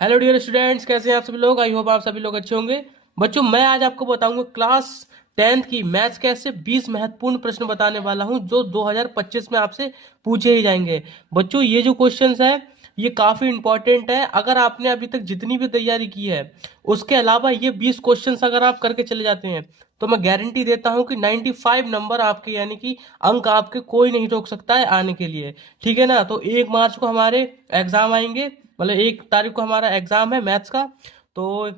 Hello dear students, कैसे हैं आप सभी लोग। आई होप आप सभी लोग अच्छे होंगे। बच्चों, मैं आज आपको बताऊंगा क्लास 10th की मैथ्स के ऐसे 20 महत्वपूर्ण प्रश्न बताने वाला हूं जो 2025 में आपसे पूछे ही जाएंगे। बच्चों, ये जो क्वेश्चंस है ये काफ़ी इंपॉर्टेंट है। अगर आपने अभी तक जितनी भी तैयारी की है उसके अलावा ये 20 क्वेश्चंस अगर आप करके चले जाते हैं तो मैं गारंटी देता हूं कि 95 नंबर आपके, यानी कि अंक आपके, कोई नहीं रोक सकता है आने के लिए। ठीक है ना। तो 1 मार्च को हमारे एग्जाम आएंगे, मतलब 1 तारीख को हमारा एग्जाम है मैथ्स का। तो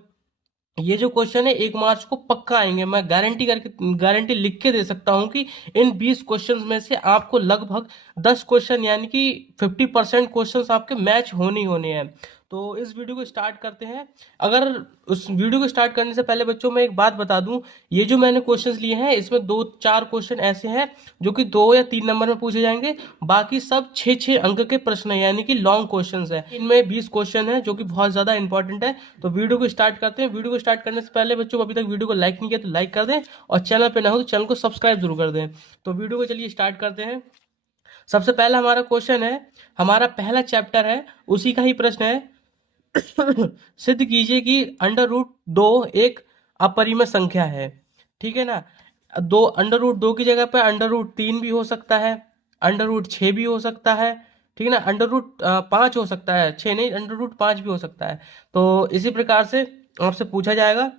ये जो क्वेश्चन है 1 मार्च को पक्का आएंगे। मैं गारंटी लिख के दे सकता हूं कि इन 20 क्वेश्चंस में से आपको लगभग 10 क्वेश्चन, यानी कि 50% क्वेश्चंस आपके मैच होने ही होने हैं। तो इस वीडियो को स्टार्ट करते हैं। अगर उस वीडियो को स्टार्ट करने से पहले बच्चों मैं एक बात बता दूं, ये जो मैंने क्वेश्चंस लिए हैं इसमें 2-4 क्वेश्चन ऐसे हैं जो कि 2 या 3 नंबर में पूछे जाएंगे। बाकी सब 6-6 अंक के प्रश्न है, यानी कि लॉन्ग क्वेश्चंस है। इनमें 20 क्वेश्चन है जो कि बहुत ज्यादा इंपॉर्टेंट है। तो वीडियो को स्टार्ट करते हैं। वीडियो को स्टार्ट करने से पहले बच्चों, अभी तक वीडियो को लाइक नहीं किया तो लाइक कर दें, और चैनल पे ना हो तो चैनल को सब्सक्राइब जरूर कर दें। तो वीडियो को चलिए स्टार्ट करते हैं। सबसे पहला हमारा क्वेश्चन है, हमारा पहला चैप्टर है, उसी का ही प्रश्न है। सिद्ध कीजिए कि अंडर रूट 2 एक अपरिमेय संख्या है। ठीक है ना। दो अंडर रूट 2 की जगह पे अंडर रूट 3 भी हो सकता है, अंडर रूट 6 भी हो सकता है। ठीक है ना। अंडर रूट 5 हो सकता है, 6 नहीं, अंडर रूट 5 भी हो सकता है। तो इसी प्रकार से आपसे पूछा जाएगा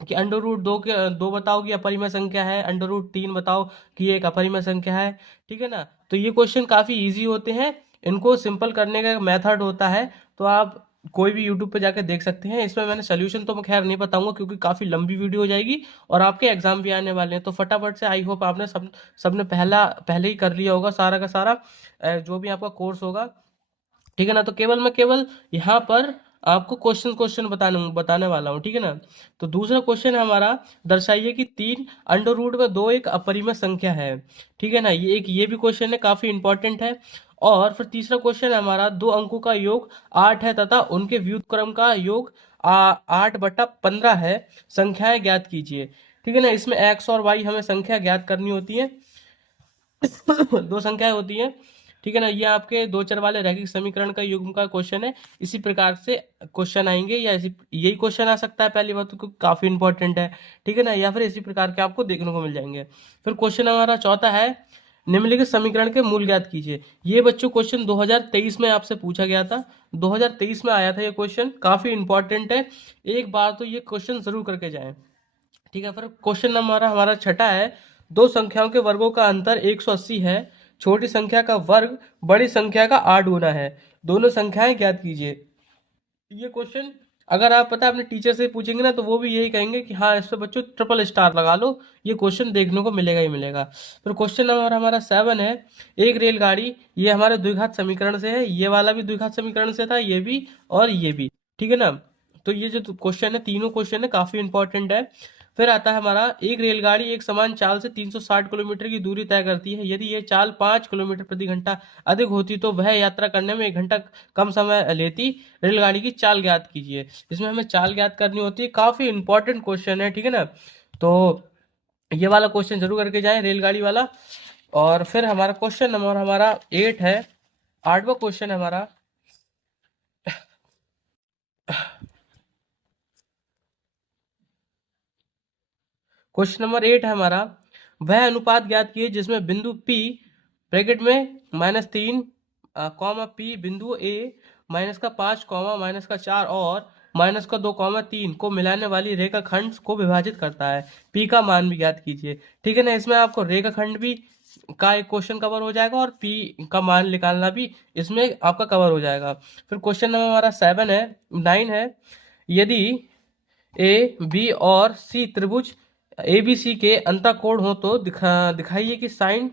कि अंडर रूट 2 के 2 बताओ कि अपरिमेय संख्या है, अंडर रूट 3 बताओ कि एक अपरिमेय संख्या है। ठीक है ना। तो ये क्वेश्चन काफ़ी इजी होते हैं। इनको सिंपल करने का मेथड होता है, तो आप कोई भी यूट्यूब पे जाके देख सकते हैं। इसमें मैंने सोल्यूशन तो मैं खैर नहीं बताऊंगा क्योंकि काफ़ी लंबी वीडियो हो जाएगी और आपके एग्जाम भी आने वाले हैं। तो फटाफट से, आई होप आपने सबने पहले ही कर लिया होगा सारा का सारा जो भी आपका कोर्स होगा। ठीक है ना। तो केवल यहाँ पर आपको क्वेश्चन क्वेश्चन बताने बताने वाला हूँ। ठीक है ना। तो दूसरा क्वेश्चन है हमारा, दर्शाइए कि 3 अंडर रूट में 2 एक अपरिमेय संख्या है। ठीक है ना। ये भी क्वेश्चन है, काफी इंपॉर्टेंट है। और फिर तीसरा क्वेश्चन है हमारा, 2 अंकों का योग 8 है तथा उनके व्युत्क्रम का योग 8/15 है, संख्याएं ज्ञात कीजिए। ठीक है ना। इसमें एक्स और वाई हमें संख्या ज्ञात करनी होती है। दो संख्याएं होती हैं। ठीक है ना। ये आपके दो चर वाले रैखिक समीकरण का युग्म का क्वेश्चन है। इसी प्रकार से क्वेश्चन आएंगे, या इसी यही क्वेश्चन आ सकता है। पहली बात तो काफी इंपॉर्टेंट है। ठीक है ना। या फिर इसी प्रकार के आपको देखने को मिल जाएंगे। फिर क्वेश्चन हमारा चौथा है, निम्नलिखित समीकरण के मूल ज्ञात कीजिए। ये बच्चों क्वेश्चन 2023 में आपसे पूछा गया था। 2023 में आया था ये क्वेश्चन, काफी इंपॉर्टेंट है। एक बार तो ये क्वेश्चन जरूर करके जाएं। ठीक है। फिर क्वेश्चन नंबर हमारा छठा है, दो संख्याओं के वर्गों का अंतर 180 है, छोटी संख्या का वर्ग बड़ी संख्या का 8 गुना है, दोनों संख्याएं ज्ञात कीजिए। ये क्वेश्चन अगर आप पता है अपने टीचर से पूछेंगे ना तो वो भी यही कहेंगे कि हाँ, इस पे बच्चों ट्रिपल स्टार लगा लो, ये क्वेश्चन देखने को मिलेगा ही मिलेगा। फिर क्वेश्चन नंबर हमारा 7 है, एक रेलगाड़ी, ये हमारे द्विघात समीकरण से है, ये वाला भी द्विघात समीकरण से था, ये भी और ये भी। ठीक है ना। तो ये जो क्वेश्चन है, तीनों क्वेश्चन है, काफी इंपॉर्टेंट है। फिर आता है हमारा, एक रेलगाड़ी एक समान चाल से 360 किलोमीटर की दूरी तय करती है, यदि ये चाल 5 किलोमीटर प्रति घंटा अधिक होती तो वह यात्रा करने में 1 घंटा कम समय लेती। रेलगाड़ी की चाल ज्ञात कीजिए। इसमें हमें चाल ज्ञात करनी होती है, काफी इंपॉर्टेंट क्वेश्चन है। ठीक है ना। तो ये वाला क्वेश्चन जरूर करके जाएं, रेलगाड़ी वाला। और फिर हमारा क्वेश्चन नंबर हमारा 8 है, 8वां क्वेश्चन है हमारा। क्वेश्चन नंबर 8 है हमारा, वह अनुपात ज्ञात कीजिए जिसमें बिंदु P ब्रैकेट में -3 P बिंदु A -5 -4 और -2 को मिलाने वाली रेखाखंड को विभाजित करता है। P का मान भी ज्ञात कीजिए। ठीक है ना। इसमें आपको रेखाखंड भी का एक क्वेश्चन कवर हो जाएगा और P का मान निकालना भी इसमें आपका कवर हो जाएगा। फिर क्वेश्चन नंबर हमारा 9 है, यदि A B और C त्रिभुज ABC के अंतःकोण हो तो दिखाइए कि साइन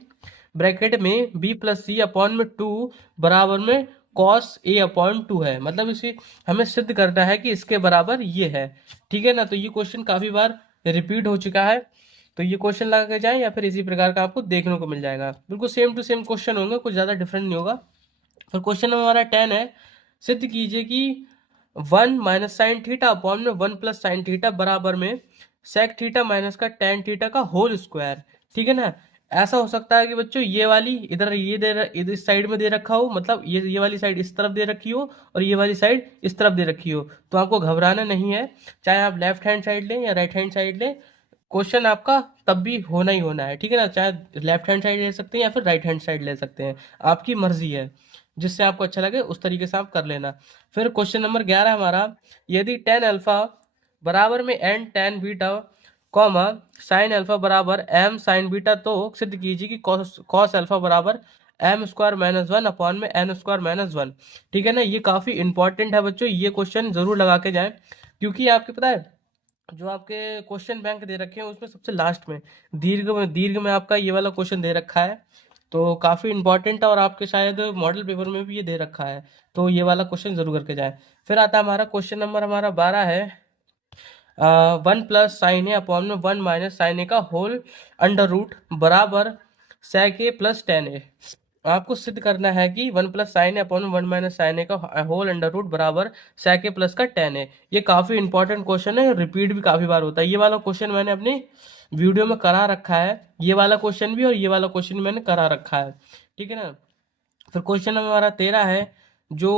ब्रैकेट में B+C/2 बराबर में cos A/2 है। मतलब इसे हमें सिद्ध करना है कि इसके बराबर ये है। ठीक है ना। तो ये क्वेश्चन काफी बार रिपीट हो चुका है। तो ये क्वेश्चन लगा के जाएं या फिर इसी प्रकार का आपको देखने को मिल जाएगा। बिल्कुल सेम टू सेम क्वेश्चन होंगे, कुछ ज्यादा डिफरेंट नहीं होगा। फिर क्वेश्चन नंबर हमारा 10 है, सिद्ध कीजिए कि 1 - sin θ/1 + sin θ बराबर में sec θ माइनस का tan θ का होल स्क्वायर। ठीक है ना। ऐसा हो सकता है कि बच्चों ये वाली इधर इधर इस साइड में दे रखा हो, मतलब ये वाली साइड इस तरफ दे रखी हो और ये वाली साइड इस तरफ दे रखी हो, तो आपको घबराना नहीं है। चाहे आप लेफ्ट हैंड साइड लें या राइट हैंड साइड लें, क्वेश्चन आपका तब भी होना ही होना है, ठीक है ना। चाहे लेफ्ट हैंड साइड ले सकते हैं या फिर राइट हैंड साइड ले सकते हैं, आपकी मर्जी है, जिससे आपको अच्छा लगे उस तरीके से आप कर लेना। फिर क्वेश्चन नंबर 11 हमारा, यदि टेन अल्फा बराबर में N tan beta comma sine alpha बराबर एम साइन बीटा, तो सिद्ध कीजिए कि कॉस अल्फा बराबर M square minus one upon में एन स्क्वायर माइनस वन। ठीक है ना, ये काफ़ी इंपॉर्टेंट है बच्चों, ये क्वेश्चन जरूर लगा के जाएं, क्योंकि आपके पता है जो आपके क्वेश्चन बैंक दे रखे हैं उसमें सबसे लास्ट में दीर्घ में आपका ये वाला क्वेश्चन दे रखा है, तो काफ़ी इंपॉर्टेंट है, और आपके शायद मॉडल पेपर में भी ये दे रखा है, तो ये वाला क्वेश्चन जरूर करके जाए। फिर आता है हमारा क्वेश्चन नंबर हमारा 12 है, वन प्लस साइन ए अपॉन में वन माइनस साइन ए का होल अंडर रूट बराबर sec ए प्लस टेन ए। आपको सिद्ध करना है कि वन प्लस साइन ए अपॉन वन माइनस साइन ए का होल अंडर रूट बराबर sec ए प्लस का टेन ए। ये काफ़ी इंपॉर्टेंट क्वेश्चन है, रिपीट भी काफ़ी बार होता है। ये वाला क्वेश्चन मैंने अपनी वीडियो में करा रखा है, ये वाला क्वेश्चन भी और ये वाला क्वेश्चन भी मैंने करा रखा है, ठीक है ना। फिर क्वेश्चन नंबर हमारा 13 है, जो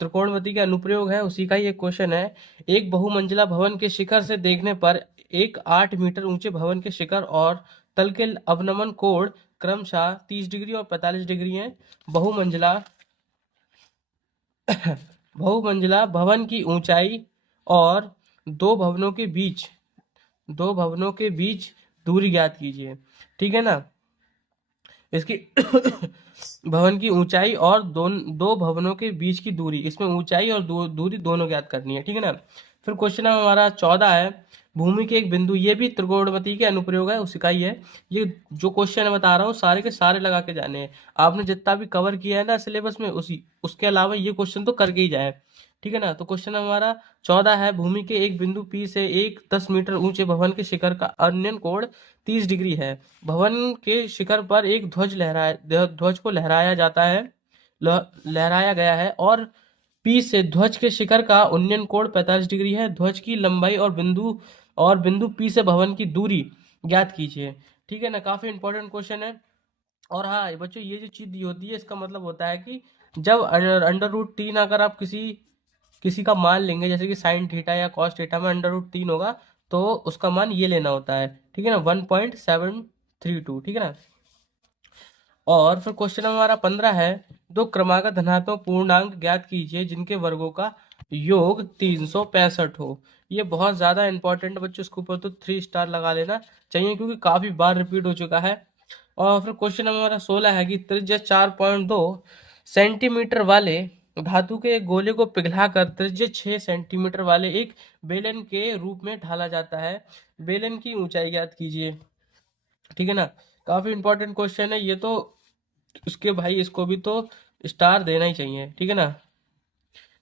त्रिकोणमिति का अनुप्रयोग है उसी का ये क्वेश्चन है। एक बहुमंजिला भवन के शिखर से देखने पर एक 8 मीटर ऊंचे भवन के शिखर और तल के अवनमन कोण क्रमशः 30 डिग्री और 45 डिग्री हैं। बहुमंजिला बहुमंजिला भवन की ऊंचाई और दो भवनों के बीच दूरी ज्ञात कीजिए, ठीक है ना। इसकी भवन की ऊंचाई और दो भवनों के बीच की दूरी, इसमें ऊंचाई और दूरी दोनों ज्ञात करनी है, ठीक है ना। फिर क्वेश्चन हमारा 14 है, भूमि के एक बिंदु, ये भी त्रिकोणमिति के अनुप्रयोग है उसी का ही है। ये जो क्वेश्चन मैं बता रहा हूँ सारे के सारे लगा के जाने हैं, आपने जितना भी कवर किया है ना सिलेबस में उसी उसके अलावा ये क्वेश्चन तो करके ही जाए, ठीक है ना। तो क्वेश्चन हमारा 14 है, भूमि के एक बिंदु P से एक 10 मीटर ऊंचे भवन के शिखर का आनयन कोण 30 डिग्री है। भवन के शिखर पर एक ध्वज को लहराया जाता है, लहराया गया है, और P से ध्वज के शिखर का उन्नयन कोण 45 डिग्री है। ध्वज की लंबाई और बिंदु P से भवन की दूरी ज्ञात कीजिए, ठीक है ना। काफी इंपॉर्टेंट क्वेश्चन है। और हाँ बच्चों, ये जो चीज दी होती है इसका मतलब होता है कि जब अंडर रूट 3 अगर आप किसी का मान लेंगे, जैसे कि साइन थीटा या कॉस थीटा में अंडर रूट 3 होगा, तो उसका मान ये लेना होता है, ठीक है ना, 1.732, ठीक है ना। और फिर क्वेश्चन हमारा 15 है, दो क्रमागत धनात्मक पूर्णांक ज्ञात कीजिए जिनके वर्गों का योग 365 हो। ये बहुत ज़्यादा इंपॉर्टेंट बच्चों, इसके ऊपर तो 3 स्टार लगा लेना चाहिए, क्योंकि काफ़ी बार रिपीट हो चुका है। और फिर क्वेश्चन हमारा 16 है कि त्रिज्या 4.2 सेंटीमीटर वाले धातु के एक गोले को पिघलाकर त्रिज्या 6 सेंटीमीटर वाले एक बेलन के रूप में ढाला जाता है। बेलन की ऊंचाई ज्ञात कीजिए, ठीक है ना। काफी इंपॉर्टेंट क्वेश्चन है ये तो, इसके भाई इसको भी तो स्टार देना ही चाहिए, ठीक है ना।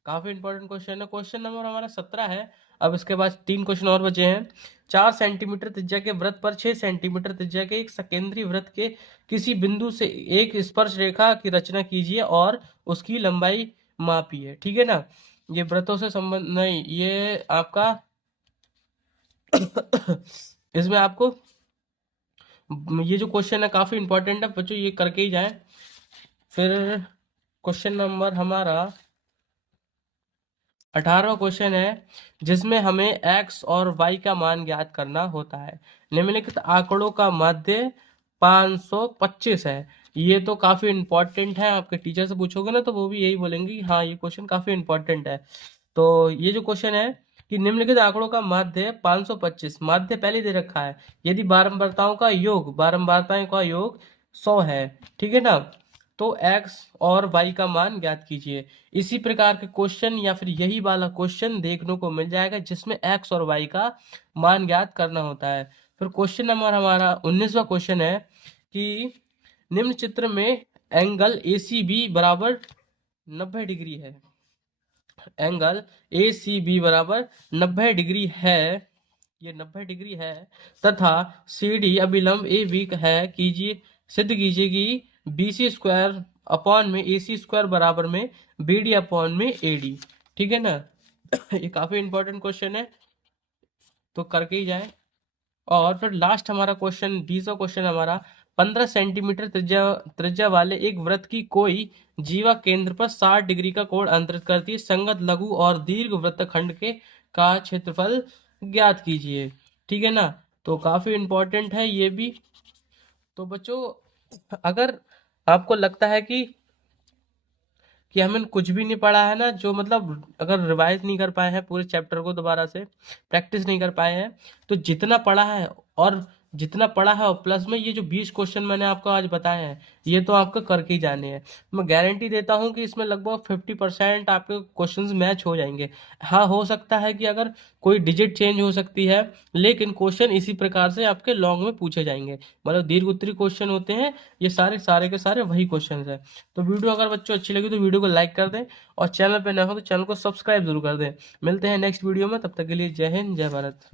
काफी इंपॉर्टेंट क्वेश्चन है। क्वेश्चन नंबर हमारा 17 है। अब इसके बाद 3 क्वेश्चन और बचे हैं। 4 सेंटीमीटर त्रिज्या के वृत्त पर 6 सेंटीमीटर त्रिज्या के एक सकेंद्रीय वृत्त के किसी बिंदु से एक स्पर्श रेखा की रचना कीजिए और उसकी लंबाई मापिए, ठीक है ना। ये वृत्तों से संबंध नहीं, ये आपका इसमें आपको ये जो क्वेश्चन है काफी इंपॉर्टेंट है बच्चों, ये करके ही जाएं। फिर क्वेश्चन नंबर हमारा 18वां क्वेश्चन है, जिसमें हमें x और y का मान ज्ञात करना होता है। निम्नलिखित आंकड़ों का माध्य 525 है। ये तो काफी इंपॉर्टेंट है, आपके टीचर से पूछोगे ना तो वो भी यही बोलेंगे कि हाँ ये क्वेश्चन काफी इंपॉर्टेंट है। तो ये जो क्वेश्चन है कि निम्नलिखित आंकड़ों का माध्य 525, माध्य पहले दे रखा है, यदि बारंबारताओं का योग 100 है, ठीक है ना, तो x और y का मान ज्ञात कीजिए। इसी प्रकार के क्वेश्चन या फिर यही वाला क्वेश्चन देखने को मिल जाएगा जिसमें x और y का मान ज्ञात करना होता है। फिर क्वेश्चन नंबर हमारा 19वां क्वेश्चन है कि निम्न चित्र में एंगल ACB बराबर 90 डिग्री है। एंगल ACB बराबर 90 डिग्री है, ये 90 डिग्री है, तथा CD अभिलंब AB है, सिद्ध कीजिए कि BC स्क्वायर अपॉन में AC स्क्वायर बराबर में BD अपॉन में AD, ठीक है ना। ये काफी इंपॉर्टेंट क्वेश्चन है, तो करके ही जाए। और फिर लास्ट हमारा क्वेश्चन 20वां क्वेश्चन हमारा 15 सेंटीमीटर त्रिज्या त्रिज्या वाले एक वृत्त की कोई जीवा केंद्र पर 60 डिग्री का कोण अंतरित करती है। संगत लघु और दीर्घ वृत्तखंड के का क्षेत्रफल ज्ञात कीजिए। ठीक है ना, तो काफी इंपॉर्टेंट है ये भी। तो बच्चों अगर आपको लगता है कि हमें कुछ भी नहीं पढ़ा है ना, जो मतलब अगर रिवाइज नहीं कर पाए हैं पूरे चैप्टर को, दोबारा से प्रैक्टिस नहीं कर पाए हैं, तो जितना पढ़ा है और प्लस में ये जो 20 क्वेश्चन मैंने आपको आज बताए हैं, ये तो आपको करके ही जाने हैं। मैं गारंटी देता हूँ कि इसमें लगभग 50% आपके क्वेश्चंस मैच हो जाएंगे। हाँ, हो सकता है कि अगर कोई डिजिट चेंज हो सकती है, लेकिन क्वेश्चन इसी प्रकार से आपके लॉन्ग में पूछे जाएंगे, मतलब दीर्घ उत्तरी क्वेश्चन होते हैं ये सारे सारे के सारे वही क्वेश्चन है। तो वीडियो अगर बच्चों अच्छी लगी तो वीडियो को लाइक कर दें, और चैनल पे नए हो तो चैनल को सब्सक्राइब जरूर कर दें। मिलते हैं नेक्स्ट वीडियो में, तब तक के लिए जय हिंद जय भारत।